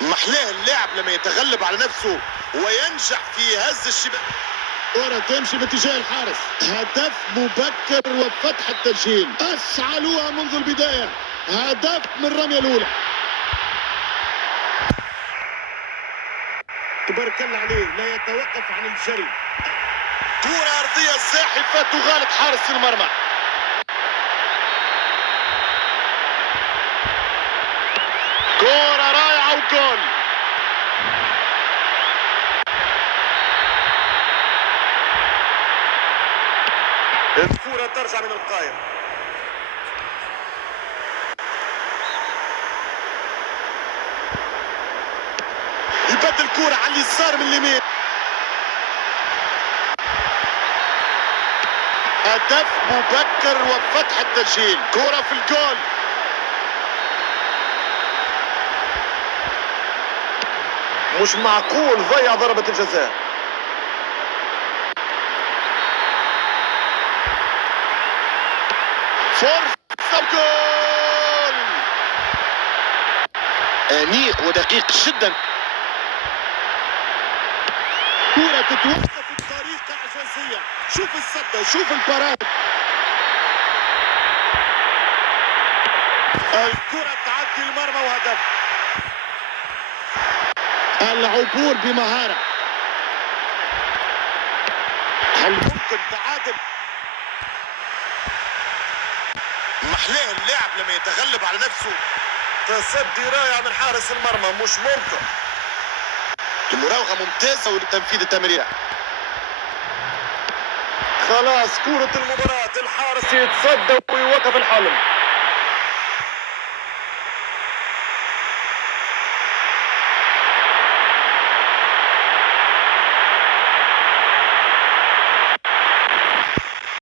محلاه اللعب لما يتغلب على نفسه وينجح في هز الشباك. كرة تمشي باتجاه الحارس. هدف مبكر وفتح التسجيل، أشعلوها منذ البداية. هدف من الرمية الأولى. تبارك الله عليه، لا يتوقف عن الجري. كرة أرضية زاحفة تغالط حارس المرمى. كرة رائعة وجول. الكرة ترجع من القائم. يبدل الكرة على اليسار من اليمين. هدف مبكر وفتح التسجيل. كرة في الجول. مش معقول ضيع ضربة الجزاء. فرصة جول. أنيق ودقيق جدا. كرة تتوقف بطريقة إعجازية. شوف الصدة، شوف الباراد. الكرة تعدي المرمى وهدف. العبور بمهارة. هل ممكن تعادل؟ محلاه اللعب لما يتغلب على نفسه. تصدي رائع من حارس المرمى، مش ممكن. المراوغة ممتازة ولتنفيذ التمريرة. خلاص كرة المباراة، الحارس يتصدى ويوقف الحلم.